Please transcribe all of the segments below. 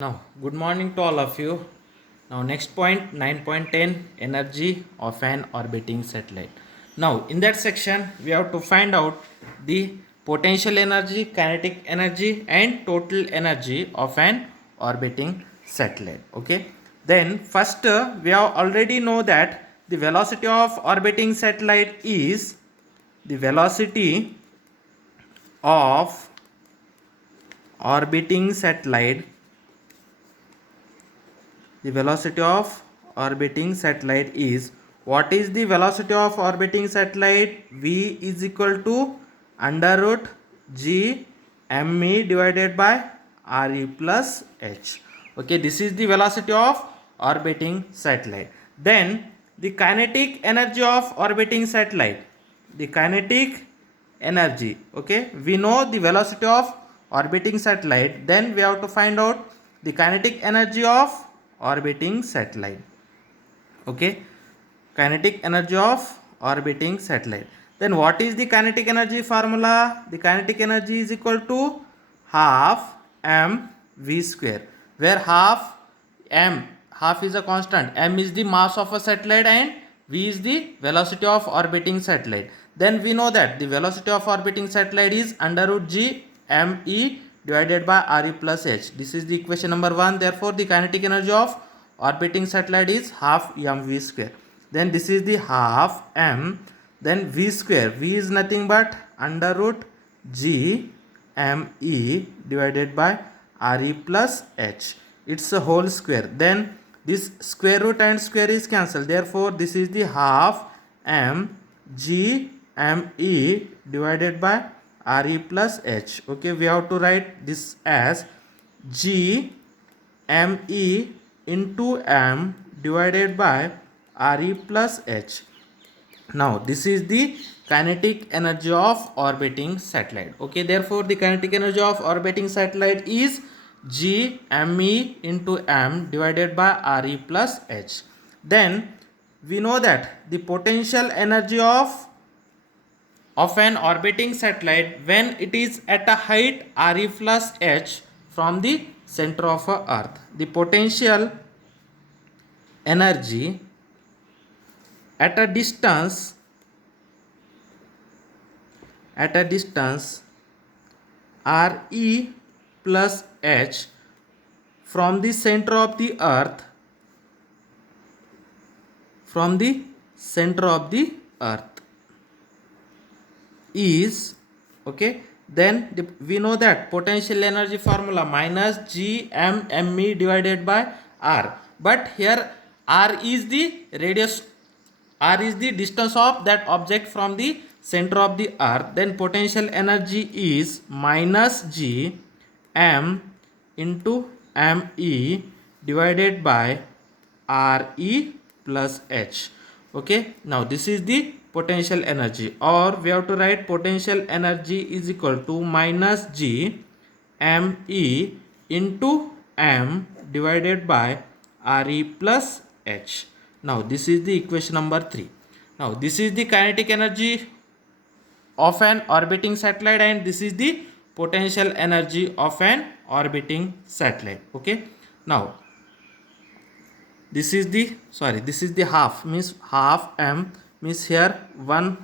Now, good morning to all of you. Now, next point 9.10 energy of an orbiting satellite. Now, in that section, we have to find out the potential energy, kinetic energy, and total energy of an orbiting satellite. Okay, then first we have already know that the velocity of orbiting satellite is the velocity of orbiting satellite. The velocity of orbiting satellite is, what is the velocity of orbiting satellite? V is equal to under root g me divided by re plus h. Okay, this is the velocity of orbiting satellite. Then the kinetic energy of orbiting satellite. The kinetic energy, okay, we know the velocity of orbiting satellite, then we have to find out the kinetic energy of orbiting satellite. Okay, kinetic energy of orbiting satellite. Then what is the kinetic energy formula? The kinetic energy is equal to half m v square, where half is a constant, m is the mass of a satellite and v is the velocity of orbiting satellite. Then we know that the velocity of orbiting satellite is under root g me divided by re plus h. This is the equation number 1. Therefore the kinetic energy of orbiting satellite is half mv square. Then this is the half m, then v square, v is nothing but under root g me divided by re plus h, it's a whole square. Then this square root and square is cancelled, therefore this is the half m g me divided by re plus h. Okay, we have to write this as g me into m divided by re plus h. Now this is the kinetic energy of orbiting satellite. Okay, therefore the kinetic energy of orbiting satellite is g me into m divided by re plus h. Then we know that the potential energy of an orbiting satellite when it is at a height re plus h from the center of earth. The potential energy at a distance re plus h from the center of the earth, is, okay, then we know that potential energy formula minus g me divided by r, but here r is the radius, r is the distance of that object from the center of the earth. Then potential energy is minus g m into me divided by re plus h. Okay, now this is the potential energy, or we have to write potential energy is equal to minus g me into m divided by re plus h. Now this is the equation number 3. Now this is the kinetic energy of an orbiting satellite and this is the potential energy of an orbiting satellite. Okay, now this is the half, means half m, means here 1,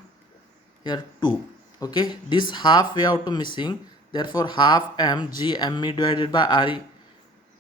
here 2. Okay, this half we have to missing, therefore half m g me divided by re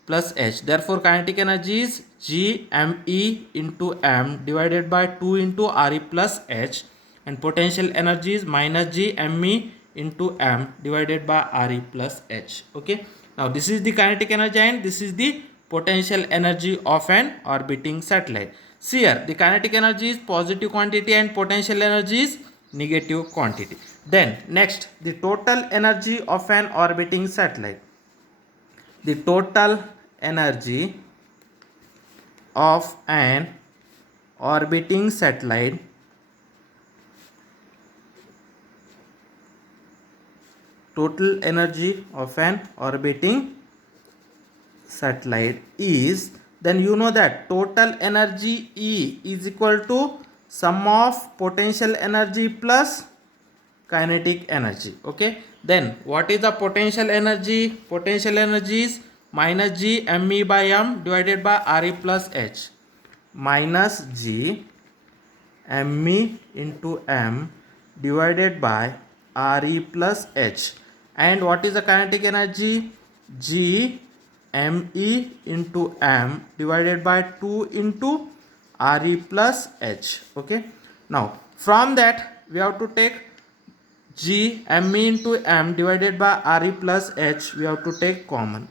plus h. Therefore kinetic energy is g me into m divided by 2 into re plus h, and potential energy is minus g me into m divided by re plus h. Okay, now this is the kinetic energy and this is the potential energy of an orbiting satellite. See here, the kinetic energy is positive quantity and potential energy is negative quantity. Then next, the total energy of an orbiting satellite. The total energy of an orbiting satellite is, then you know that total energy E is equal to sum of potential energy plus kinetic energy. Okay, then what is the potential energy? Potential energy is minus G me by m divided by Re plus H. Minus G me into m divided by Re plus H. And what is the kinetic energy? G me into m divided by 2 into Re plus H. Okay. Now from that we have to take G me into m divided by Re plus H. We have to take common.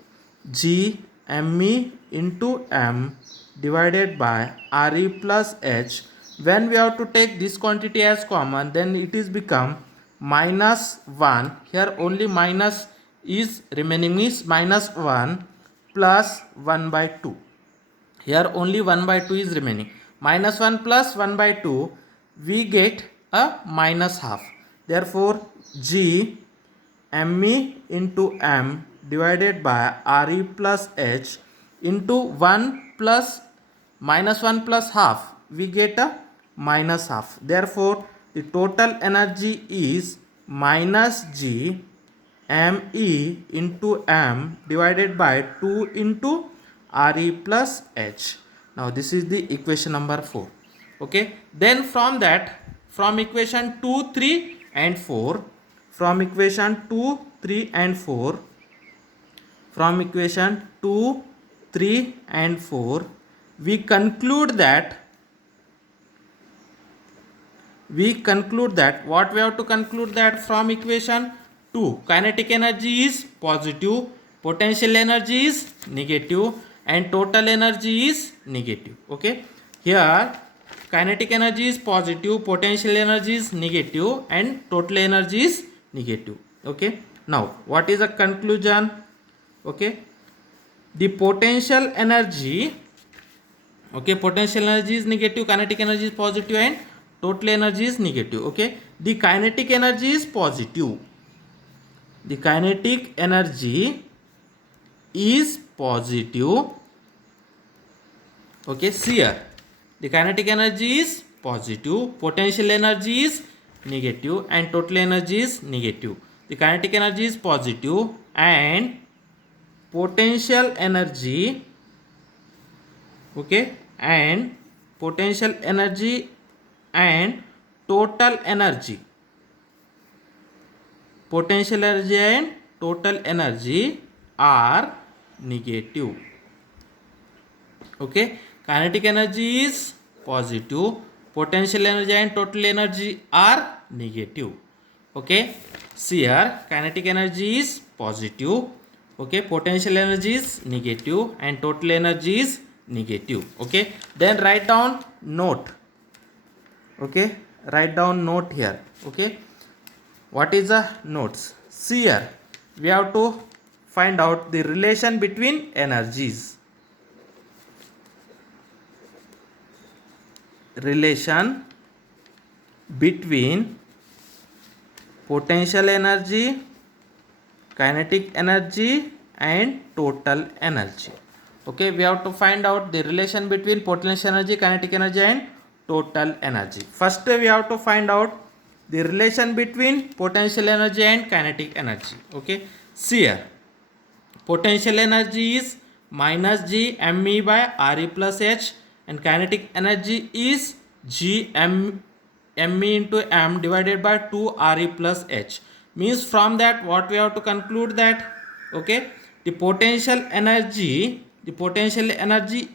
G me into m divided by Re plus H. When we have to take this quantity as common, then it is become minus 1. Here only minus is remaining, is minus 1 plus 1 by 2. Here only 1 by 2 is remaining. Minus 1 plus 1 by 2, we get a minus half. Therefore, G me into m divided by Re plus H into 1 plus minus 1 plus half, we get a minus half. Therefore, the total energy is minus G me into m divided by 2 into Re plus H. Now this is the equation number 4. Okay. Then from that, from equation 2, 3 and 4, from equation 2, 3 and 4, from equation 2, 3 and 4, we conclude that what we have to conclude that from equation 2, kinetic energy is positive, potential energy is negative, and total energy is negative. Okay. Here kinetic energy is positive, potential energy is negative, and total energy is negative. Okay. Now what is the conclusion? Okay. The potential energy, okay, potential energy is negative, kinetic energy is positive, and total energy is negative. Okay. The kinetic energy is positive. The kinetic energy is positive. Okay, see here. The kinetic energy is positive, potential energy is negative, and total energy is negative. The kinetic energy is positive and potential energy, okay, and potential energy and total energy, potential energy and total energy are negative. Okay, kinetic energy is positive, potential energy and total energy are negative. Okay, see here, kinetic energy is positive, okay, potential energy is negative, and total energy is negative. Okay, then write down note. Okay, write down note here. Okay, what is the notes? See here, we have to find out the relation between energies. Relation between potential energy, kinetic energy, and total energy. Okay, we have to find out the relation between potential energy, kinetic energy, and total energy. First we have to find out the relation between potential energy and kinetic energy. Okay, see here, potential energy is minus G me by Re plus H, and kinetic energy is G me into m divided by 2 Re plus H. Means from that what we have to conclude that, okay, the potential energy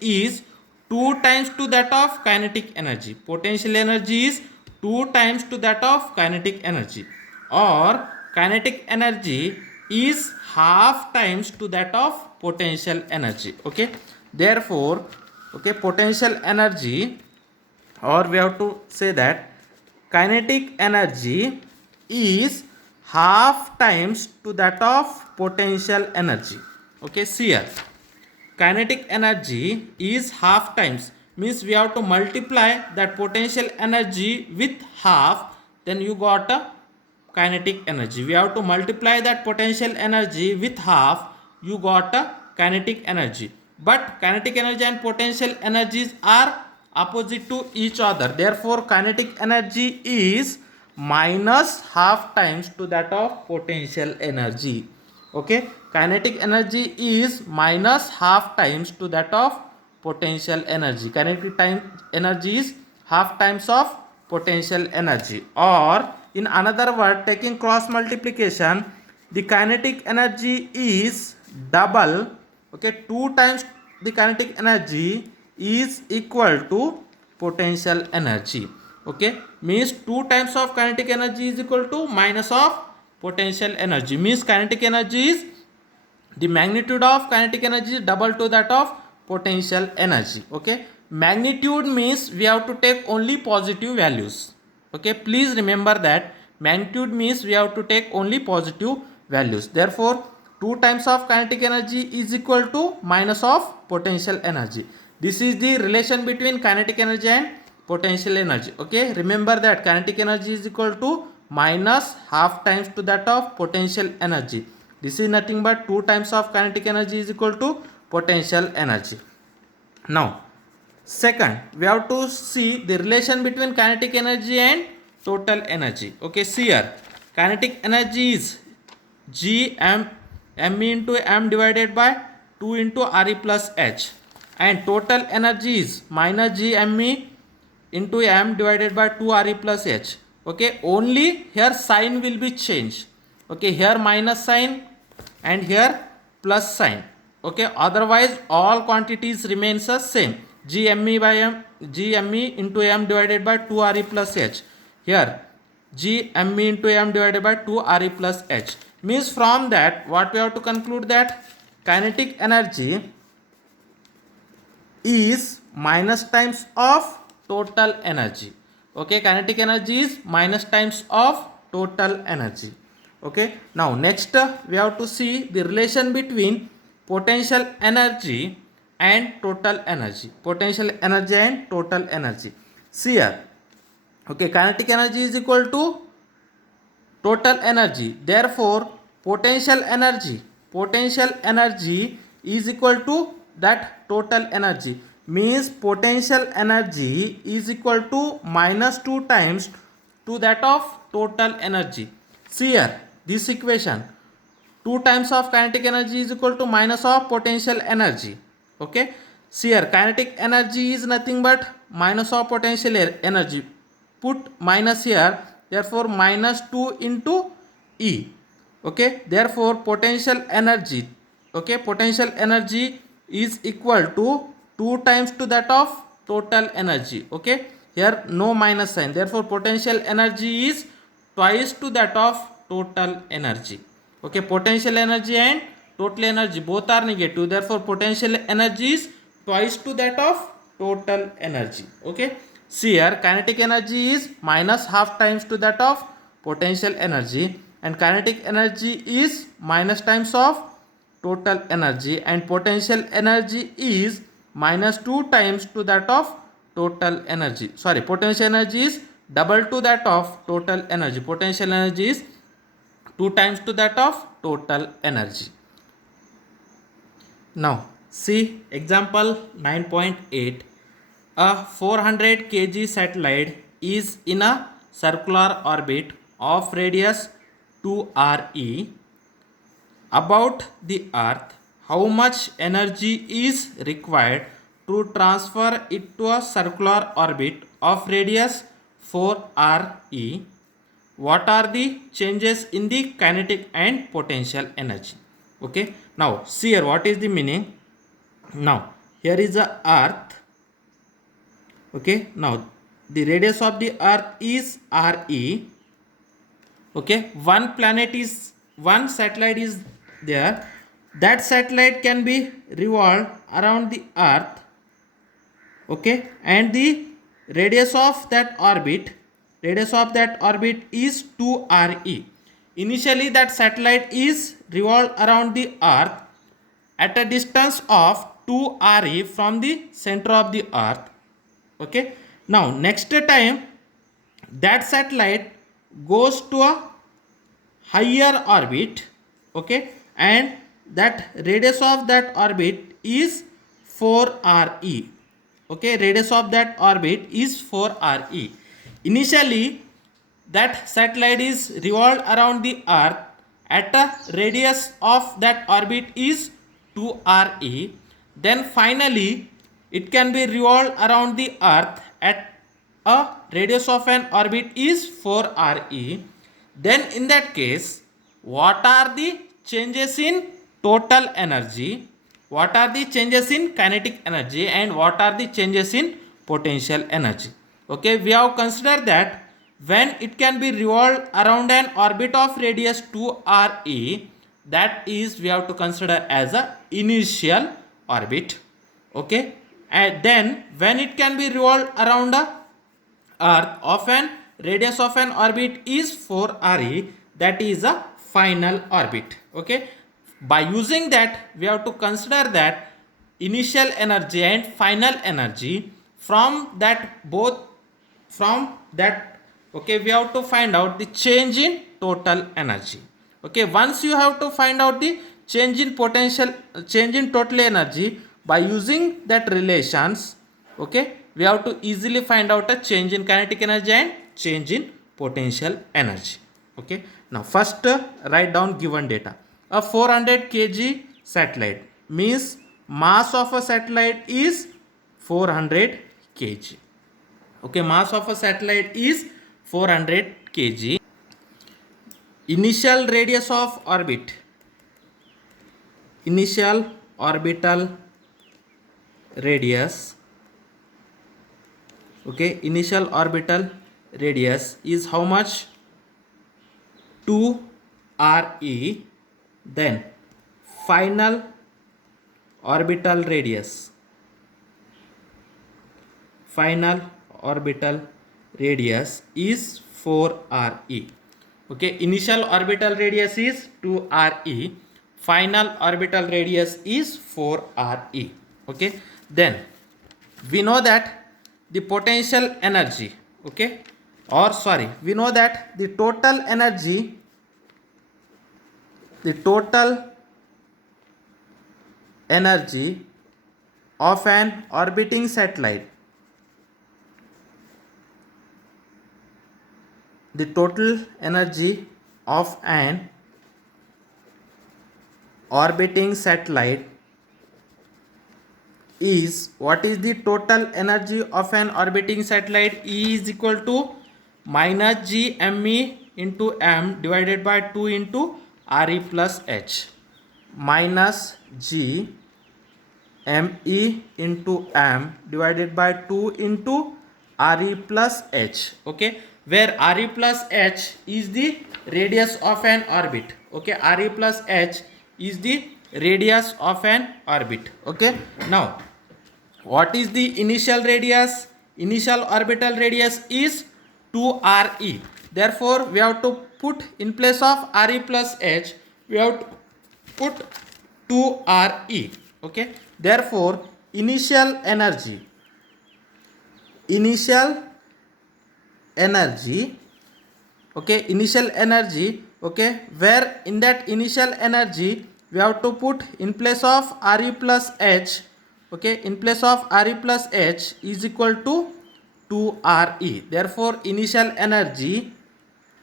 is 2 times to that of kinetic energy. Potential energy is 2 times to that of kinetic energy, or kinetic energy is half times to that of potential energy. Okay, therefore, okay, potential energy, or we have to say that kinetic energy is half times to that of potential energy. Okay, see here, kinetic energy is half times, means we have to multiply that potential energy with half, then you got a kinetic energy. We have to multiply that potential energy with half, you got a kinetic energy. But kinetic energy and potential energies are opposite to each other. Therefore, kinetic energy is minus half times to that of potential energy. Okay, kinetic energy is minus half times to that of potential energy. Kinetic time energy is half times of potential energy, or in another word, taking cross multiplication, the kinetic energy is double. Okay, 2 times the kinetic energy is equal to potential energy. Okay, means 2 times of kinetic energy is equal to minus of potential energy, means kinetic energy is the magnitude of kinetic energy is double to that of potential energy. Okay, magnitude means we have to take only positive values. Okay, please remember that magnitude means we have to take only positive values. Therefore 2 times of kinetic energy is equal to minus of potential energy. This is the relation between kinetic energy and potential energy. Okay, remember that kinetic energy is equal to minus half times to that of potential energy. This is nothing but 2 times of kinetic energy is equal to potential energy. Now second, we have to see the relation between kinetic energy and total energy. Okay, see here, kinetic energy is G m into m divided by 2 into Re plus H, and total energy is minus G me into m divided by 2 Re plus H. Okay, only here sign will be changed. Okay, here minus sign and here plus sign. Okay, otherwise all quantities remains the same. Gme by m, Gme into m divided by 2 Re plus H. Here Gme into m divided by 2 Re plus H. Means from that what we have to conclude, that kinetic energy is minus times of total energy. Okay, kinetic energy is minus times of total energy. Okay, now next we have to see the relation between potential energy and total energy. Potential energy and total energy. See here. Okay, kinetic energy is equal to total energy. Therefore potential energy is equal to that total energy, means potential energy is equal to minus 2 times to that of total energy. See here, this equation, 2 times of kinetic energy is equal to minus of potential energy. Okay, see here, kinetic energy is nothing but minus of potential energy. Put minus here, therefore minus 2 into E. Okay, therefore potential energy, okay, potential energy is equal to 2 times to that of total energy. Okay, here no minus sign, therefore potential energy is twice to that of total energy. Okay, potential energy and total energy both are negative, therefore potential energy is twice to that of total energy. Okay, see here, kinetic energy is minus half times to that of potential energy, and kinetic energy is minus times of total energy, and potential energy is minus 2 times to that of total energy. Sorry, potential energy is double to that of total energy. Potential energy is 2 times to that of total energy. Now see example 9.8. A 400 kg satellite is in a circular orbit of radius 2 Re about the earth. How much energy is required to transfer it to a circular orbit of radius 4 Re? What are the changes in the kinetic and potential energy? Okay, now see here, what is the meaning. Now here is the earth. Okay, now the radius of the earth is Re. Okay, one satellite is there. That satellite can be revolved around the earth. Okay, and the radius of that orbit is 2 Re. Initially that satellite is revolved around the earth at a distance of 2 Re from the center of the earth. Okay, now next time that satellite goes to a higher orbit. Okay, and that radius of that orbit is 4 Re. Okay, radius of that orbit is 4 Re. Initially that satellite is revolved around the earth at a radius of that orbit is 2re. Then finally it can be revolved around the earth at a radius of an orbit is 4re. Then in that case, what are the changes in total energy, what are the changes in kinetic energy, and what are the changes in potential energy? Okay, we have considered that when it can be revolved around an orbit of radius 2re, that is we have to consider as a initial orbit. Okay, and then when it can be revolved around a earth of an radius of an orbit is 4re, that is a final orbit. Okay, by using that we have to consider that initial energy and final energy. From that both, from that, okay, we have to find out the change in total energy. Okay, once you have to find out the change in potential, change in total energy, by using that relations, okay, we have to easily find out a change in kinetic energy and change in potential energy. Okay, now first write down given data. A 400 kg satellite means mass of a satellite is 400 kg. Okay, mass of a satellite is 400 kg. Initial radius of orbit, initial orbital radius, okay, initial orbital radius is how much? 2re. Then final orbital radius, final orbital radius is 4re. Okay, initial orbital radius is 2re, final orbital radius is 4re. Okay, then we know that the potential energy, okay, or sorry, we know that the total energy, the total energy of an orbiting satellite, the total energy of an orbiting satellite is, what is the total energy of an orbiting satellite? E is equal to minus g me into m divided by 2 into re plus h, minus g me into m divided by 2 into re plus h. Okay, where re plus h is the radius of an orbit. Okay, re plus h is the radius of an orbit. Okay, now what is the initial radius? Initial orbital radius is 2re. Therefore we have to put in place of re plus h, we have to put 2re. Okay, therefore initial energy, initial energy, okay, initial energy, okay, where in that initial energy we have to put in place of re plus h, okay, in place of re plus h is equal to 2re. Therefore initial energy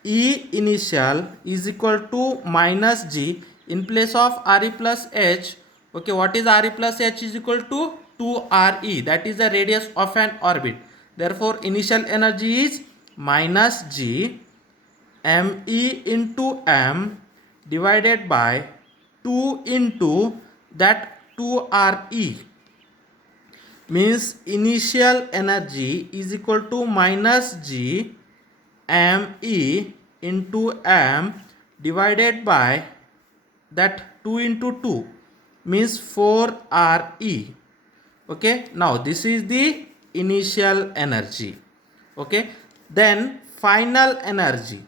E initial is equal to minus g in place of re plus h. Okay, what is re plus h? Is equal to 2re, that is the radius of an orbit. Therefore initial energy is minus g me into m divided by 2 into that 2re, means initial energy is equal to minus g me into m divided by that 2 into 2, means 4re. Okay, now this is the initial energy. Okay, then final energy.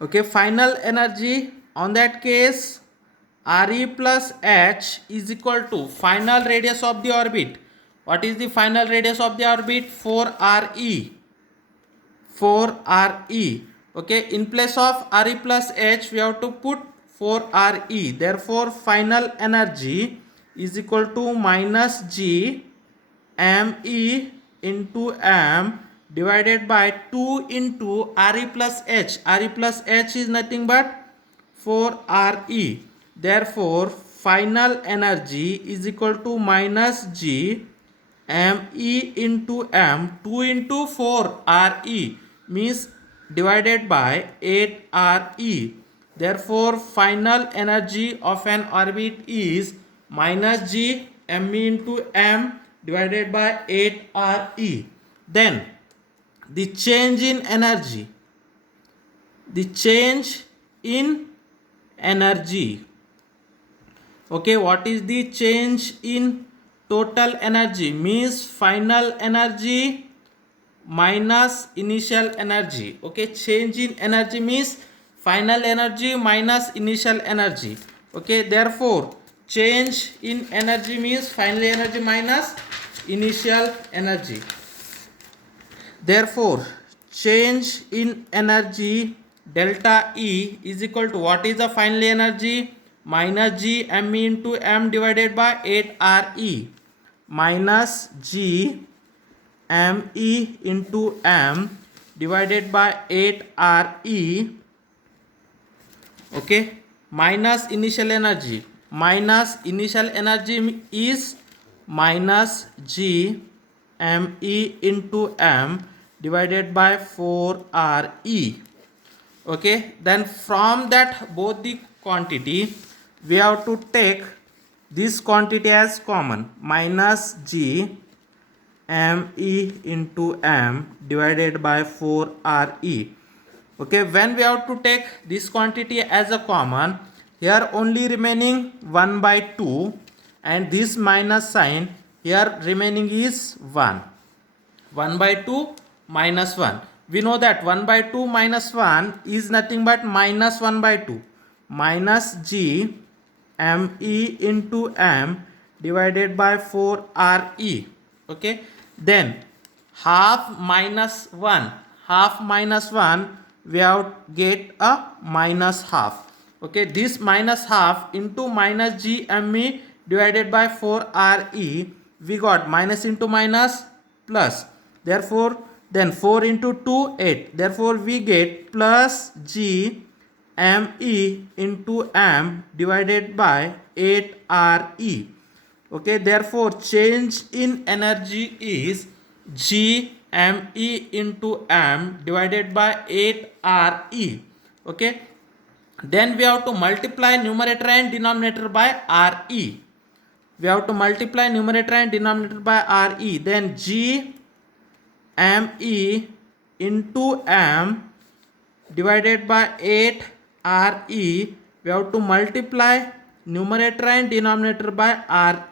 Okay, final energy, on that case re plus h is equal to final radius of the orbit. What is the final radius of the orbit? 4re. 4re. Okay, in place of re plus h we have to put 4re. Therefore final energy is equal to minus g me into m divided by 2 into Re plus H. Re plus H is nothing but 4Re. Therefore, final energy is equal to minus G Me into M. 2 into 4 Re means divided by 8 Re. Therefore, final energy of an orbit is minus G Me into M divided by 8 Re. Then the change in energy, the change in energy. Okay, what is the change in total energy? Means final energy minus initial energy. Okay, change in energy means final energy minus initial energy. Okay, therefore change in energy means final energy minus initial energy. Therefore, change in energy delta E is equal to, what is the final energy? Minus G Me into M divided by 8 Re minus G Me into M divided by 8 Re. Okay, minus initial energy. Minus initial energy is minus G Me into M divided by 4Re. Okay, then from that both the quantity we have to take this quantity as common, minus G Me into M divided by 4Re. Okay, when we have to take this quantity as a common, here only remaining 1 by 2 and this minus sign, here remaining is 1. 1 by 2 minus 1. We know that 1 by 2 minus 1 is nothing but minus 1 by 2. Minus G Me into M divided by 4Re. Okay. Then half minus 1. Half minus 1 we have get a minus half. Okay. This minus half into minus G Me divided by 4Re. We got minus into minus plus. Therefore, then 4 into 2, 8. Therefore, we get plus G Me into M divided by 8Re. Okay, therefore, change in energy is G Me into M divided by 8Re. Okay, then we have to multiply numerator and denominator by Re. We have to multiply numerator and denominator by Re. Then G Me into M divided by 8 Re. We have to multiply numerator and denominator by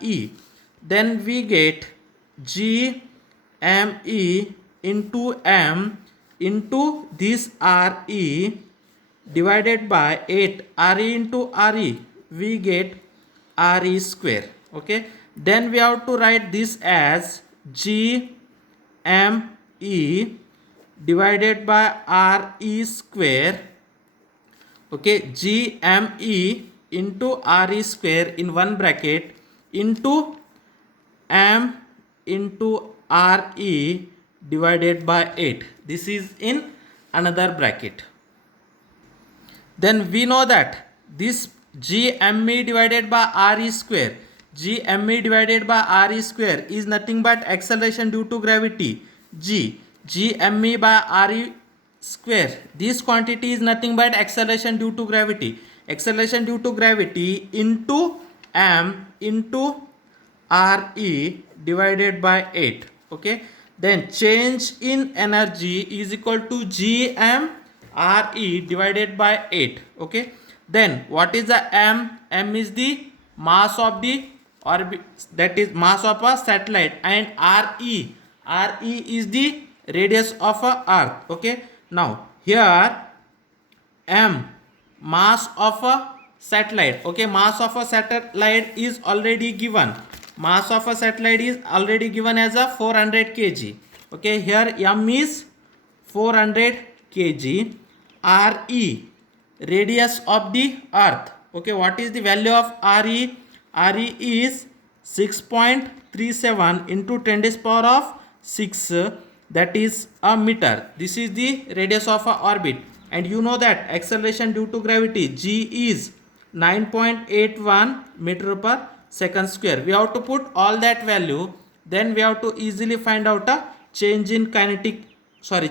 Re. Then we get G Me into M into this Re divided by 8 Re into Re. We get Re square. Okay. Then we have to write this as G Me divided by Re square. Okay, G Me into Re square in one bracket into M into Re divided by 8. This is in another bracket. Then we know that this G Me divided by Re square, G Me divided by Re square is nothing but acceleration due to gravity, G Me by Re square. This quantity is nothing but acceleration due to gravity. Acceleration due to gravity into M into Re divided by 8. Okay. Then change in energy is equal to Gm Re divided by 8. Okay. Then what is the M? M is the mass of the orbit, that is mass of a satellite, and Re is the radius of a earth. Okay. Now here M, mass of a satellite. Okay, mass of a satellite is already given. Mass of a satellite is already given as a 400 kg. Okay, here M is 400 kg. Re, radius of the earth. Okay, what is the value of Re? Re is 6.37 into 10 to the power of 6 that is a meter. This is the radius of a orbit, and you know that acceleration due to gravity g is 9.81 meter per second square. We have to put all that value, then we have to easily find out a change in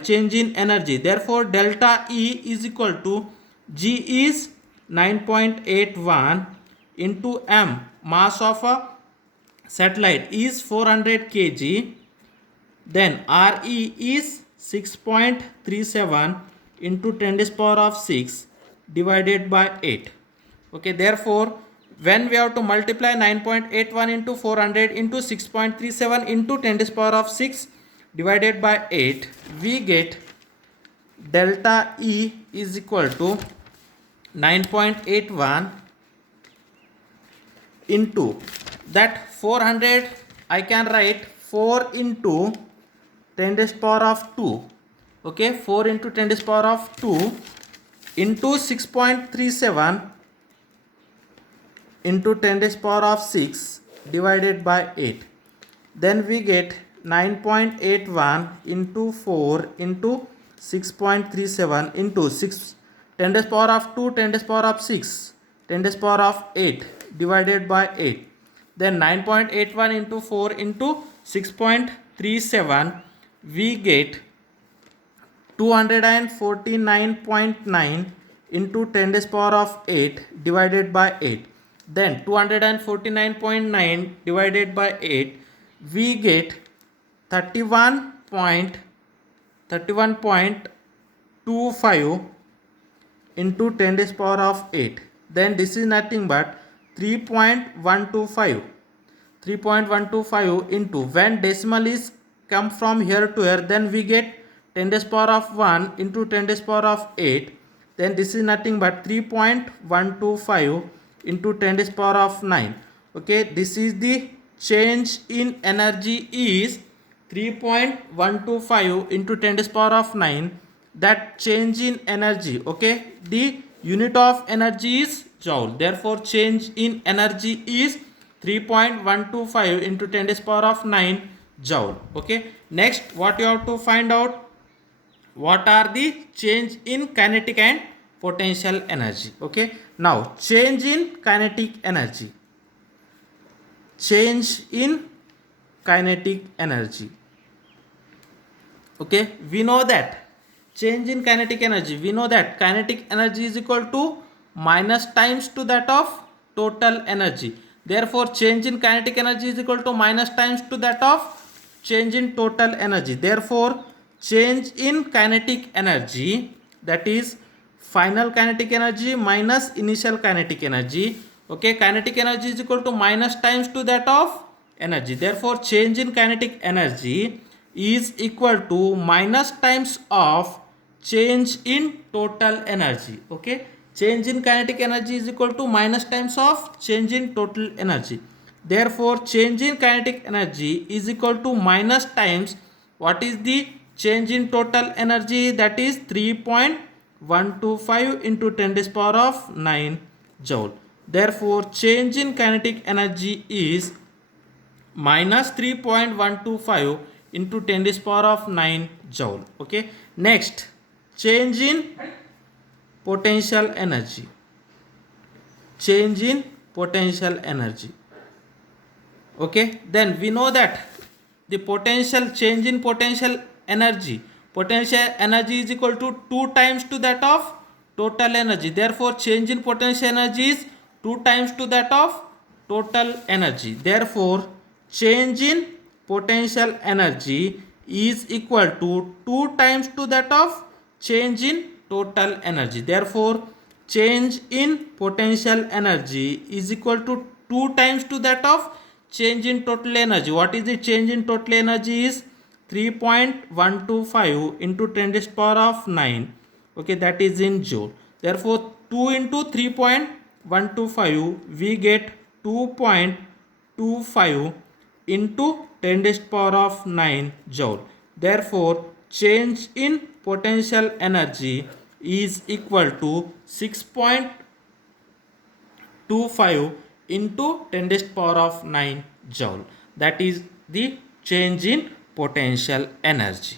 change in energy. Therefore delta E is equal to G is 9.81 into m, mass of a satellite is 400 kg, then Re is 6.37 into 10 to the power of 6 divided by 8. Okay, therefore when we have to multiply 9.81 into 400 into 6.37 into 10 to the power of 6 divided by 8, we get delta E is equal to 9.81 into that 400. I can write 4 into 10 to the power of 2. Okay, 4 into 10 to the power of 2 into 6.37 into 10 to the power of 6 divided by 8. Then we get 9.81 into 4 into 6.37 into 6 10 to the power of 2 10 to the power of 6 10 to the power of 8 divided by 8. Then 9.81 into 4 into 6.37, we get 249.9 into 10 to the power of 8 divided by 8. Then 249.9 divided by 8, we get 31.25 into 10 to the power of 8. Then this is nothing but 3.125 into, when decimal is come from here to here, then we get 10 to the power of 1 into 10 to the power of 8. Then this is nothing but 3.125 into 10 to the power of 9. Okay, this is the change in energy is 3.125 into 10 to the power of 9. That change in energy, okay, the unit of energy is joule. Therefore change in energy is 3.125 into 10 to the power of 9 joule. Okay, next what you have to find out, what are the change in kinetic and potential energy. Okay, now change in kinetic energy. Change in kinetic energy. Okay, we know that change in kinetic energy, we know that kinetic energy is equal to minus times to that of total energy. Therefore change in kinetic energy is equal to minus times to that of change in total energy. Therefore change in kinetic energy, that is final kinetic energy minus initial kinetic energy. Okay, kinetic energy is equal to minus times to that of energy. Therefore change in kinetic energy is equal to minus times of change in total energy. Okay, change in kinetic energy is equal to minus times of change in total energy. Therefore change in kinetic energy is equal to minus times, what is the change in total energy, that is 3.125 into 10 to the power of 9 joule. Therefore change in kinetic energy is minus 3.125 into 10 to the power of 9 joule. Okay, next change in potential energy. Change in potential energy. Okay, then we know that the potential change in potential energy is equal to 2 times to that of total energy. Therefore change in potential energy is 2 times to that of total energy. Therefore change in potential energy is equal to 2 times to that of change in total energy. Therefore change in potential energy is equal to 2 times to that of change in total energy. What is the change in total energy is 3.125 into 10 to the power of 9. Okay, that is in joule. Therefore 2 into 3.125, we get 2.25 into 10 to the power of 9 joule. Therefore change in potential energy is equal to 6.25 into 10 to the power of 9 joule. That is the change in potential energy.